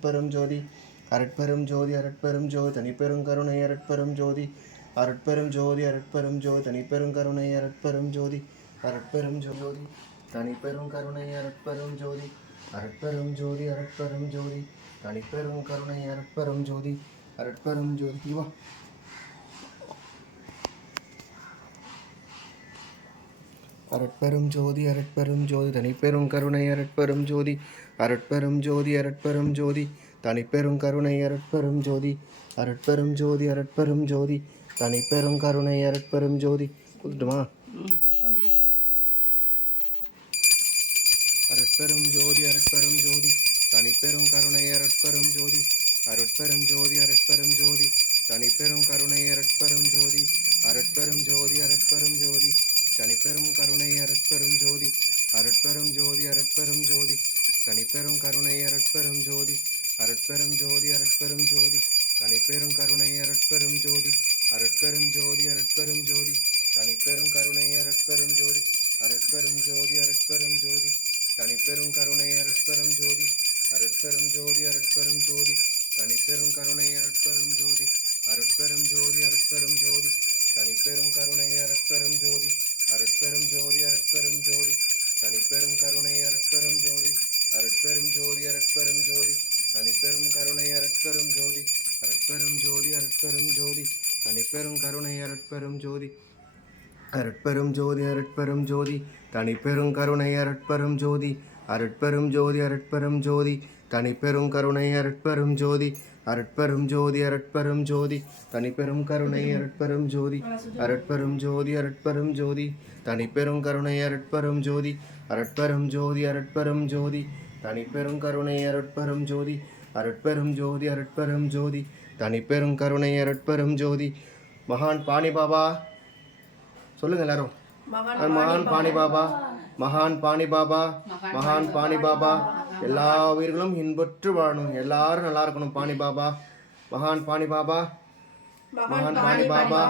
அருட்பெரும் ஜோதி அருட்பெரும் ஜோதி அருட்பெரும் ஜோதி தனிப்பெரும் கருணை அருட்பெரும் ஜோதி அருட்பெரும் ஜோதி அருட்பெரும் ஜோதி தனிப்பெரும் கருணை அருட்பெரும் ஜோதி அருட்பெரும் ஜோதி தனிப்பெரும் கருணை அருட்பெரும் ஜோதி அருட்பெரும் ஜோதி அருட்பெரும் ஜோதி தனிப்பெரும் கருணை அருட்பெரும் ஜோதி அருட்பெரும் ஜோதி வா அருட்பெரும் ஜோதி அருட்பெரும் ஜோதி தனிப்பெரும் கருணை அருட்பெரும் ஜோதி அருட்பெரும் ஜோதி அருட்பெரும் ஜோதி தனிப்பெரும் கருணை அருட்பெரும் ஜோதி அருட்பெரும் ஜோதி அருட்பெரும் ஜோதி தனிப்பெரும் கருணை அருட்பெரும் ஜோதி கொடுத்துமா அருட்பெரும் ஜோதி அருட்பெரும் ஜோதி தனிப்பெரும் கருணை அருட்பெரும் ஜோதி அருட்பெரும் ஜோதி அருட்பெரும் ஜோதி தனிப்பெரும் கருணை அருட்பெரும் ஜோதி அருட்பெரும் ஜோதி அருட்பெரும் ஜோதி தனிப்பெரும் கருணை அருட்பெரும் ஜோதி அருட்பெரும் ஜோதி அருட்பெரும் ஜோதி தனிப்பெரும் கருணை அருட்பெரும் ஜோதி அருட்பெரும் ஜோதி அருட்பெரும் ஜோதி தனிப்பெரும் கருணை அருட்பெரும் ஜோதி அருட்பெரும் ஜோதி அருட்பெரும் ஜோதி தனிப்பெரும் கருணை அருட்பெரும் ஜோதி அருட்பெரும் ஜோதி அருட்பெரும் ஜோதி தனிப்பெரும் கருணை அருட்பெரும் ஜோதி அருட்பெரும் ஜோதி அருட்பெரும் ஜோதி தனிப்பெரும் கருணை அருட்பெரும் ஜோதி அருட்பெரும் ஜோதி அருட்பெரும் ஜோதி தனிப்பெரும் கருணை அருட்பெரும் ஜோதி அருட்பெரும் ஜோதி அருட்பெரும் ஜோதி தனிப்பெரும் கருணை அருட்பெரும் ஜோதி அருட்பெரும் ஜோதி அருட்பெரும் ஜோதி தனிப்பெரும் கருணை அருட்பெரும் ஜோதி அருட்பெரும் ஜோதி அருட்பெரும் ஜோதி தனிப்பெரும் கருணை அருட்பெரும் ஜோதி அருட்பெரும் ஜோதி அருட்பெரும் ஜோதி தனிப்பெரும் கருணை அருட்பெரும் ஜோதி அருட்பெரும் ஜோதி அருட்பெரும் ஜோதி தனிப்பெரும் கருணை அருட்பெரும் ஜோதி அருட்பெரும் ஜோதி அருட்பெரும் ஜோதி தனிப்பெரும் கருணை அருட்பெரும் ஜோதி அருட்பெரும் ஜோதி அருட்பெரும் ஜோதி தனிப்பெரும் கருணை அருட்பெரும் ஜோதி அருட்பெரும் ஜோதி அருட்பெரும் ஜோதி தனிப்பெரும் கருணை அருட்பெரும் ஜோதி அருட்பெரும் ஜோதி அருட்பெரும் ஜோதி தனிப்பெரும் கருணை அருட்பெரும் ஜோதி மகான் பாணி பாபா சொல்லுங்க எல்லாரும் மகான் பாணி பாபா மகான் பாணி பாபா மகான் பாணி பாபா எல்லா உயிர்களும் இன்புற்று வாழணும் எல்லாரும் நல்லா இருக்கணும் பாணி பாபா மகான் பாணி பாபா மகான் பாணி பாபா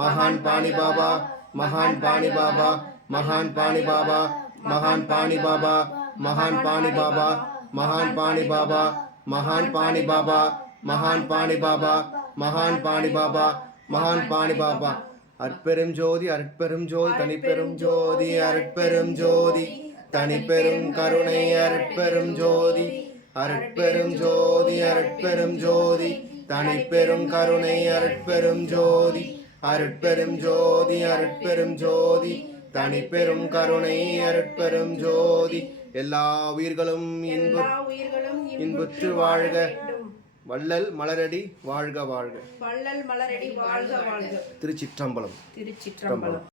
மகான் பாணி பாபா மகான் பாணி பாபா மகான் பாணி பாபா மகான் பாணி பாபா மகான் பாணி பாபா மகான் பாணி பாபா மகான் பாணி பாபா மகான் பாணி பாபா மகான் பாணி பாபா மகான் பாணி பாபா அருட்பெரும் ஜோதி அருட்பெரும் ஜோதி தனிப்பெரும் ஜோதி அருட்பெரும் ஜோதி தனிப்பெரும் கருணை அருட்பெரும் ஜோதி அருட்பெரும் ஜோதி அருட்பெரும் ஜோதி தனிப்பெரும் கருணை அருட்பெரும் ஜோதி அருட்பெரும் ஜோதி அருட்பெரும் ஜோதி தனிப்பெரும் கருணை அருட்பெரும் ஜோதி எல்லா உயிர்களும் இன்புற்று வாழ்க வள்ளல் மலரடி வாழ்க வாழ்க வள்ளல் மலரடி வாழ்க வாழ்க திருச்சிற்றம்பலம் திருச்சிற்றம்பலம்